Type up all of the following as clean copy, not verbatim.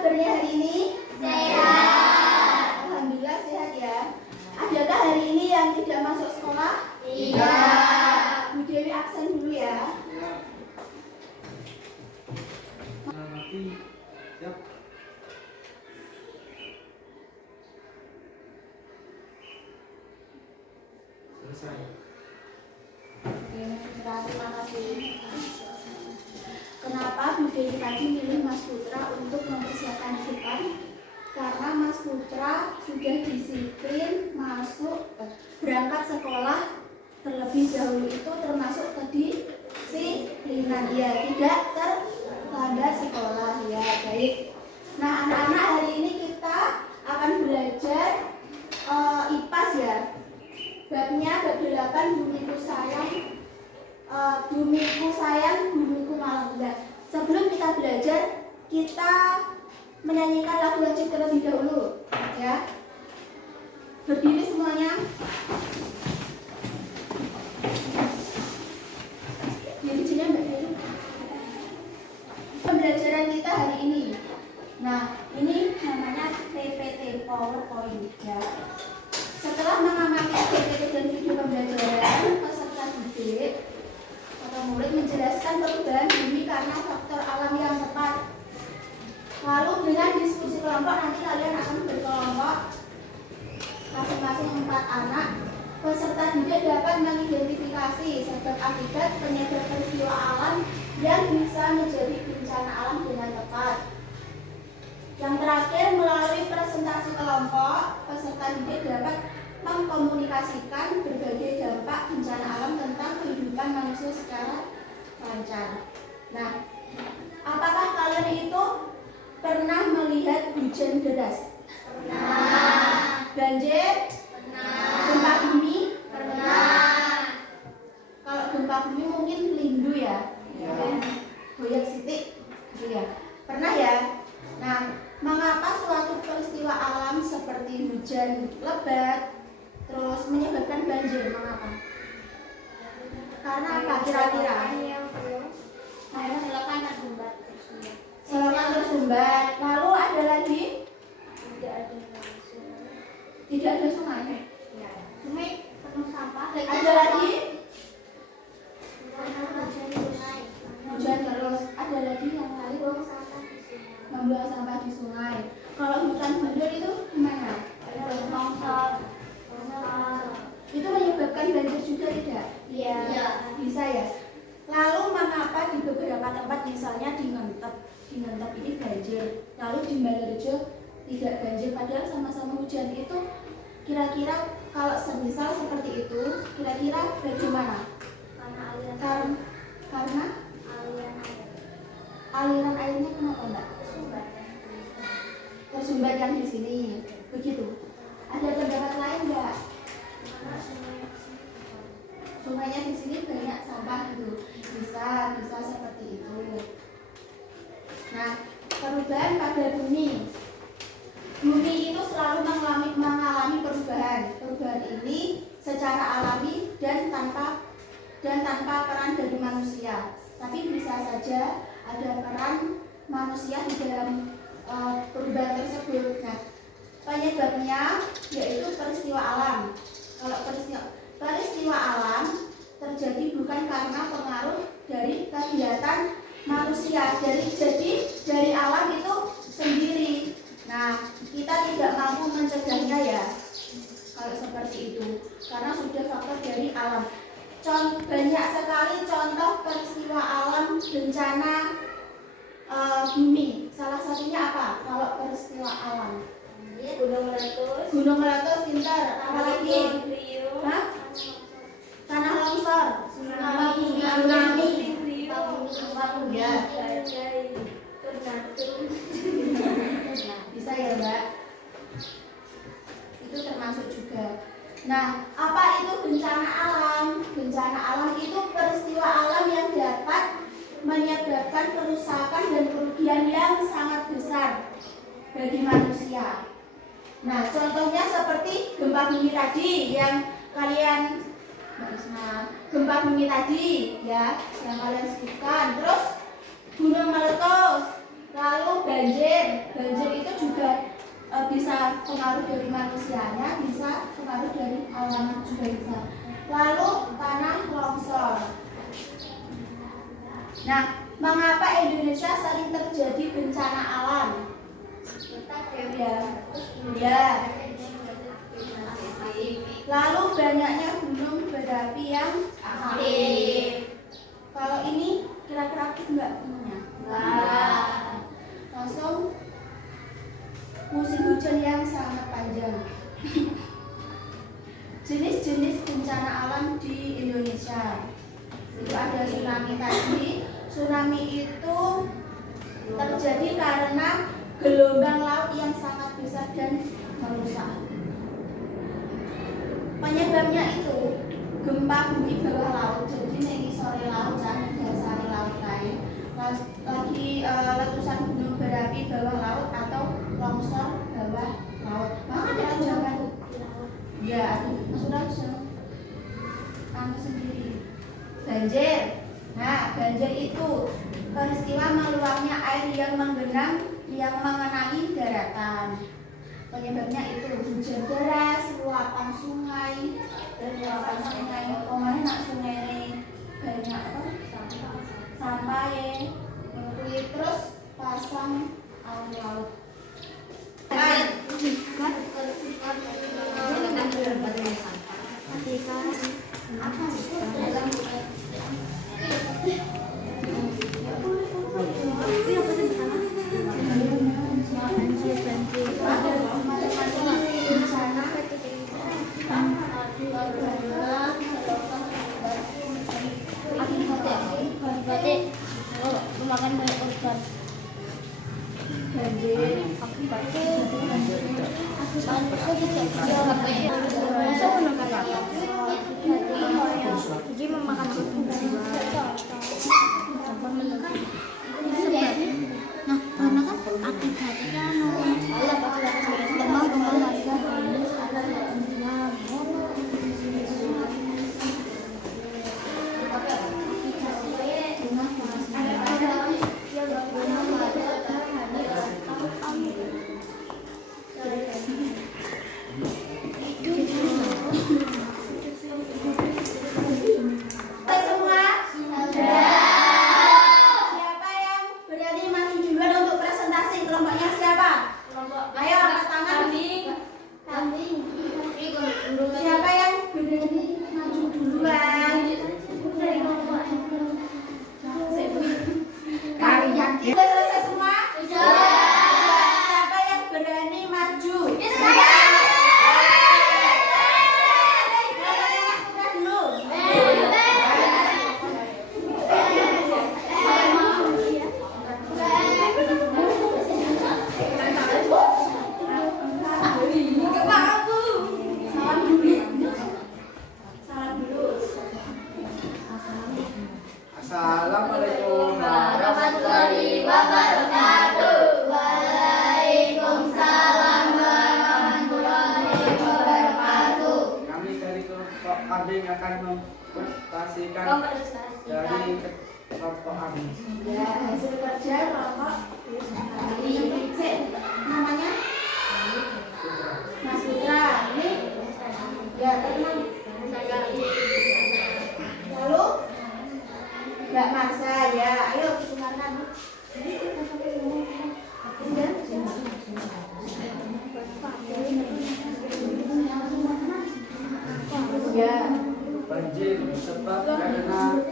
kabarnya hari ini? Sehat. Alhamdulillah sehat ya. Adakah hari ini yang tidak masuk sekolah? Tidak. Bu Dewi absen dulu ya. Nanti siap. Selesai. Oke, terima kasih. Kenapa Bu Dewi tadi milih Mas Putra untuk mempersiapkan di depan? Karena Mas Putra sudah disiplin berangkat sekolah terlebih dahulu, itu termasuk kedisiplinan ya, tidak terlambat sekolah ya. Baik. Nah, anak-anak, hari ini kita akan belajar IPAS ya. Babnya bab 8, bumiku sayang, bumiku malang. Nah, sebelum kita belajar, kita menyanyikan lagu wajib terlebih dahulu ya. Berdiri semuanya. Dirinya Mbak Dewi. Pembelajaran kita hari ini. Nah, ini namanya PPT, PowerPoint ya. Setelah mengamati PPT dan video pembelajaran, peserta didik atau murid menjelaskan perubahan bumi karena faktor alam yang tepat. Lalu dengan diskusi kelompok, nanti kalian akan berkelompok masing-masing 4 anak. Peserta didik dapat mengidentifikasi sebab akibat penyebab peristiwa alam yang bisa menjadi bencana alam dengan tepat. Yang terakhir, melalui presentasi kelompok, peserta didik dapat mengkomunikasikan berbagai dampak bencana alam tentang kehidupan manusia secara lancar. Nah, apakah kalian itu pernah melihat hujan deras? Pernah. Banjir? Pernah. Gempa bumi? Pernah. Kalau gempa bumi mungkin lindu ya? Ya. Goyak sitik gitu ya. Pernah ya? Nah, mengapa suatu peristiwa alam seperti hujan lebat terus menyebabkan banjir? Mengapa? Karena apa kira-kira? Selokan tersumbat. Lalu ada lagi? Tidak ada sungai. Sungai penuh sampah. Ada lagi? Hujan terus. Ada lagi yang lain? Membuang sampah di sungai. Kalau hutan gundul itu gimana? Longsor. Itu menyebabkan banjir juga tidak? Iya. Bisa ya. Lalu mengapa di beberapa tempat, misalnya di Ngentep ini banjir, lalu di Mbalrejo tidak banjir padahal sama-sama hujan? Itu kira-kira kalau semisal seperti itu, kira-kira bagaimana? Karena aliran airnya kenapa enggak? Tersumbat yang di sini, begitu. Ada pendapat lain enggak? Sungainya di sini banyak sampah gitu. Bisa seperti itu. Nah, perubahan pada bumi. Bumi itu selalu mengalami perubahan. Perubahan ini secara alami dan tanpa peran dari manusia. Tapi bisa saja ada peran manusia di dalam perubahan tersebut. Nah, penyebabnya yaitu peristiwa alam. Kalau peristiwa alam terjadi bukan karena pengaruh dari kegiatan manusia, jadi dari alam itu sendiri. Nah, kita tidak mampu mencegahnya ya kalau seperti itu, karena sudah faktor dari alam. Banyak sekali contoh peristiwa alam bencana bumi. Salah satunya apa? Kalau peristiwa alam, Gunung meletus, pintar. Apalagi? Hah? Tanah longsor, tsunami. Ya. Bisa ya, Mbak? Itu termasuk juga. Nah, apa itu bencana alam? Bencana alam itu peristiwa alam yang dapat menyebabkan kerusakan dan kerugian yang sangat besar bagi manusia. Nah, contohnya seperti gempa bumi tadi yang kalian gempa bumi tadi ya, yang kalian sebutkan. Terus gunung meletus, Lalu banjir itu juga bisa pengaruh dari manusianya, bisa pengaruh dari alam juga bisa. Lalu tanah longsor. Nah, mengapa Indonesia sering terjadi bencana alam? Ya. Lalu banyaknya gunung berapi yang aktif. Kalau ini kira-kira aktif nggak gunungnya? Enggak. Langsung musim hujan yang sangat panjang. Jenis-jenis bencana alam di Indonesia itu ada tsunami tadi. Tsunami itu terjadi karena gelombang laut yang sangat besar dan merusak. Penyebabnya itu gempa bumi bawah laut. Jadi ning sore laut dan dasar laut lain. Lagi letusan gunung berapi bawah laut atau longsor bawah laut. Maksudnya jangan. Ya, maksudnya jangan. Kamu sendiri. Banjir. Nah, banjir itu peristiwa meluapnya air yang mengenangi daratan. Penyebabnya itu hujan deras, luapan sungai, dan luapan sungai. Kemarin nak sungai ini banyak apa? Sampah ya. Terus pasang air laut. Makan banyak organ. Jadi memakan nah, karena kan akibatnya lemah harga Assalamualaikum warahmatullahi wabarakatuh. Waalaikumsalam warahmatullahi wabarakatuh. Kami dari kelompok Abing akan mempresentasikan dari kelompok Abing. Ya, hasil kerja kelompok namanya Mas Putra. Ini ya teman. Lalu Mbak Marsa, ya, ayo silakan. Ya. Banjir sebab karena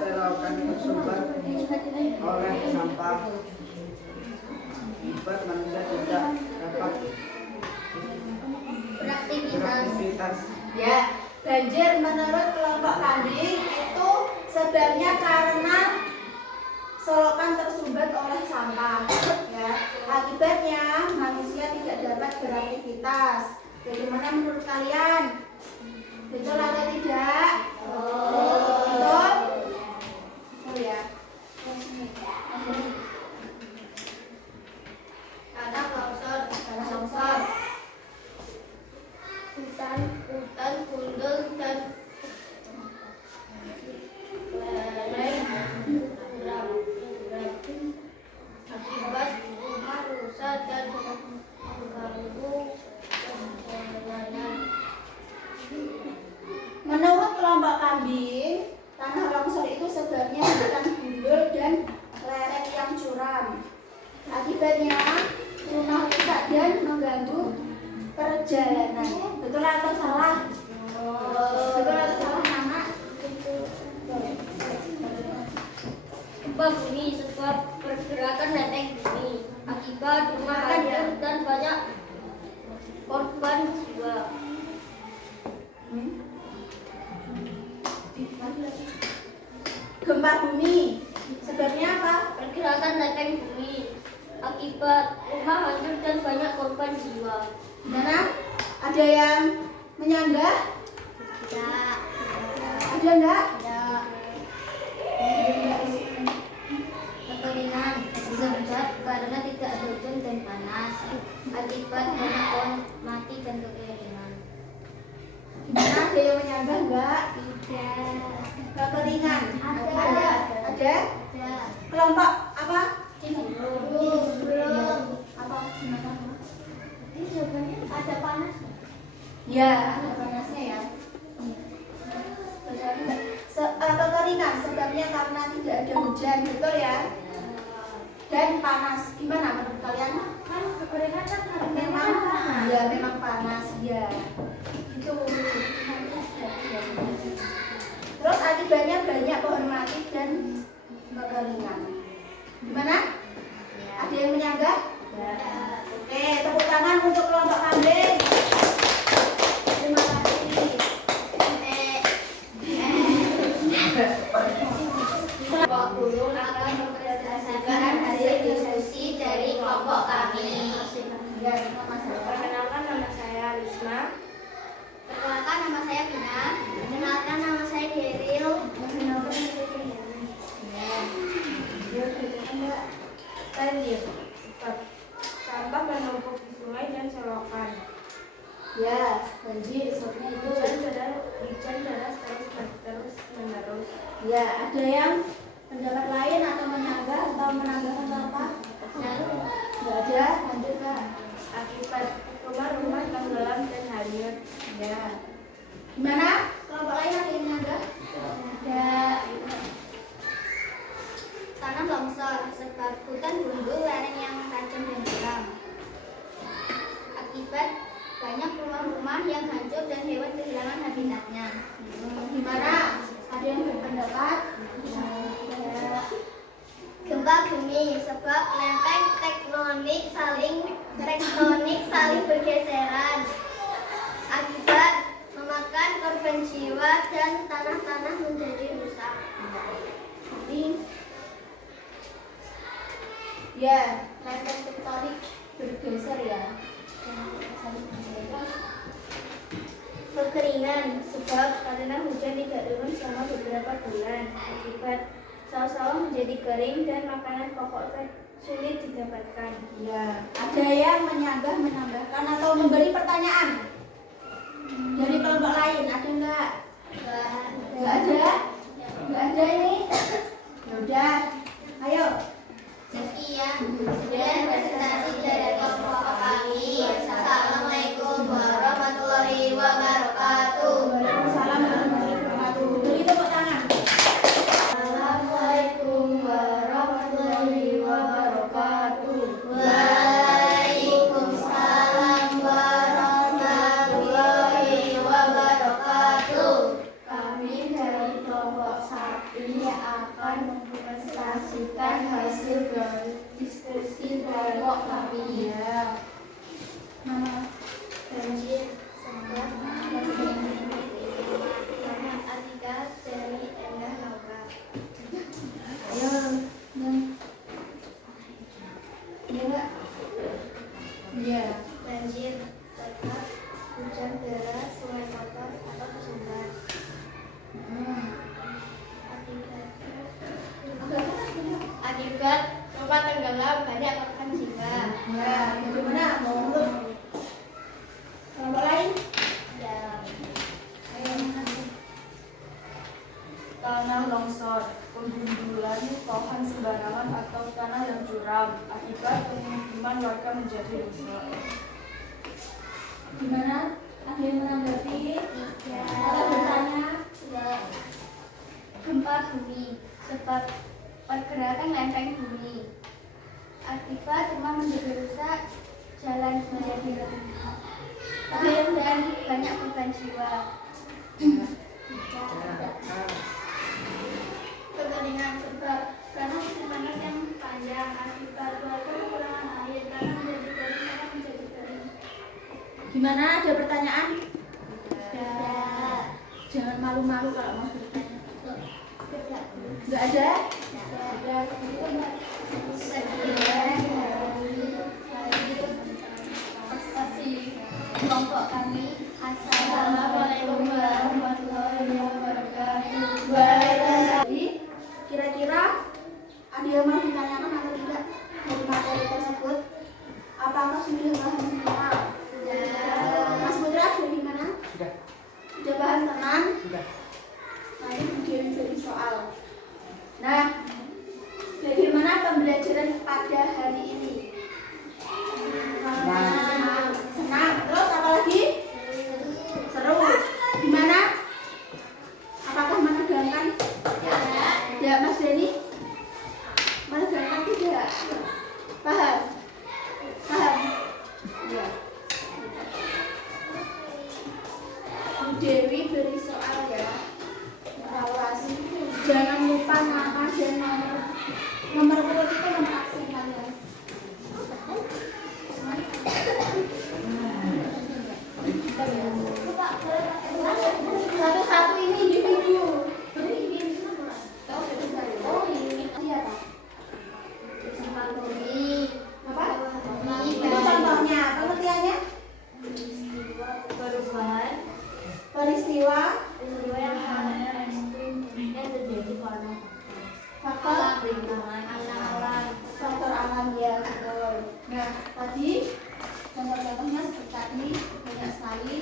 selokan tersumbat oleh sampah. Akibat manusia tidak dapat beraktivitas. Ya, banjir menurut kelompok kambing itu sebabnya karena selokan tersumbat oleh sampah. Ya, akibatnya manusia tidak dapat beraktivitas. Bagaimana menurut kalian? Betul atau tidak? Betul? Oh ya. Tanah longsor, hutan gundul dan lereng Tanah longsor itu sebabnya bukan gundul dan lereng yang curam. Akibatnya rumah rusak dan mengganggu perjalanan. Betul atau salah? Betul atau salah, Nana? Gempa bumi sebab pergerakan lempeng bumi. Akibat rumah hancur dan banyak korban jiwa. Gempa bumi sebabnya apa? Pergerakan lempeng bumi. Akibat rumah hancur dan banyak korban jiwa. Nana, ada yang menyanggah? Tidak. Ada enggak? Tidak. Kekeringan sebab karena tidak ada hujan dan panas. Akibat banyak pohon mati dan kekeringan. Gimana, ada yang menyanggah enggak? Tidak. Kekeringan? Ada. Ada? Ada. Kelompok apa? Belum. Apa? Gimana? Ini jawabannya ada panas. Ya, ada panasnya ya. Kekeringan sebabnya karena tidak ada hujan, betul ya? Dan panas. Gimana menurut kalian? Kan kekeringan kan Memang, ya memang panas, ya. Itu. Terus akibatnya banyak pohon mati dan kekeringan. Gimana? Ada yang menyanggah? Oke, tepuk tangan untuk kelompok kambing. Terima kasih. Kelompok burung akan mempresentasikan hasil diskusi dari kelompok kami. Ya, nama saya. Perkenalkan nama saya Risma. Perkenalkan nama saya Vina. Perkenalkan nama saya Geril. Perkenalkan nama saya Geril. Banjir sebab sampah menumpuk di sungai dan selokan. Ya, banjir sebabnya itu. Hujan deras terus menerus. Ya, ada yang pendapat lain atau menyanggah atau menambahkan apa? Nggak ada, lanjut Kak. Akibat rumah-rumah tenggelam dan hanyut. Ya. Gimana? Kelompok lain ada yang menyanggah? Ada tanah longsor sebab hutan gundul lereng yang tajam dan curam. Akibat banyak rumah-rumah yang hancur dan hewan kehilangan habitatnya. Gimana? Ada yang berpendapat? Gempa bumi sebab lempeng tektonik saling bergeseran. Akibat memakan korban jiwa dan tanah-tanah menjadi rusak. Ya, lempeng tektonik bergeser ya. Kekeringan sebab karena hujan tidak turun selama beberapa bulan. Akibat sawah-sawah menjadi kering dan makanan pokok sulit didapatkan. Ya, ada yang menyanggah, menambahkan atau memberi pertanyaan dari kelompok lain, ada enggak? Enggak ada? Enggak ada ini? Ya udah, ayo. Sekian presentasi dari kelompok kami. Assalamualaikum warahmatullahi wabarakatuh. Waalaikumsalam warahmatullahi wabarakatuh. Beri tepuk tangan. Assalamualaikum warahmatullahi wabarakatuh. Waalaikumsalam warahmatullahi wabarakatuh. Kami dari kelompok sapi akan mempresentasikan hasil dari diskusi kelompok kami ya. Nama Banjir sebab Muhammad Atika dari Endah Nova. ayo, ya, ya. Banjir sebab hujan deras, sungai kotor atau tersumbat. Akibat rumah tenggelam banyak korban jiwa. Ya, bagaimana? Mau menurut kelompok lain? Ya. Ayo, Tanah longsor, penggundulan pohon sembarangan atau tanah yang curam. Akibat pemukiman warga menjadi rusak. gimana? Ada yang menanggapi? Ya. Atau bertanya? Ya. Gempa bumi, sebab pergerakan lempeng bumi. Akibat rumah menjadi rusak, jalan menjadi retak, dan banyak korban jiwa. Kekeringan sebab karena musim panas yang panjang, akibat warga kekurangan air, tanah menjadi kering, sawah menjadi kering. Gimana? Ada pertanyaan? Tidak. Jangan malu-malu kalau mau bertanya. Tidak. Nggak ada? Tidak. Kelompok kami. Assalamualaikum warahmatullahi wabarakatuh. Jadi, kira-kira ada yang mau ditanyakan atau tidak dari materi tersebut? Apakah sudah paham semua? Mas Putra dari mana? Sudah. Sudah paham teman? Sudah. Nanti Bu Dewi beri soal. Nah, bagaimana pembelajaran pada hari ini? Senang. Senang. Terus apa lagi? Seru. Gimana? Apakah menegangkan? Ya, Mas Denny? Menegangkan tidak? Paham? Paham? Ya. Bu Dewi beri soal ya. Evaluasi. Jangan lupa nama dan nomor urut itu nomor absen kalian. Satu-satu ini individu. Oh, ini apa? Apa? Itu contohnya, pengertiannya? Perubahan Peristiwa yang terjadi karena faktor lingkungan alam. faktor alam ya, betul. Nah, tadi contoh-contohnya seperti tadi banyak sekali.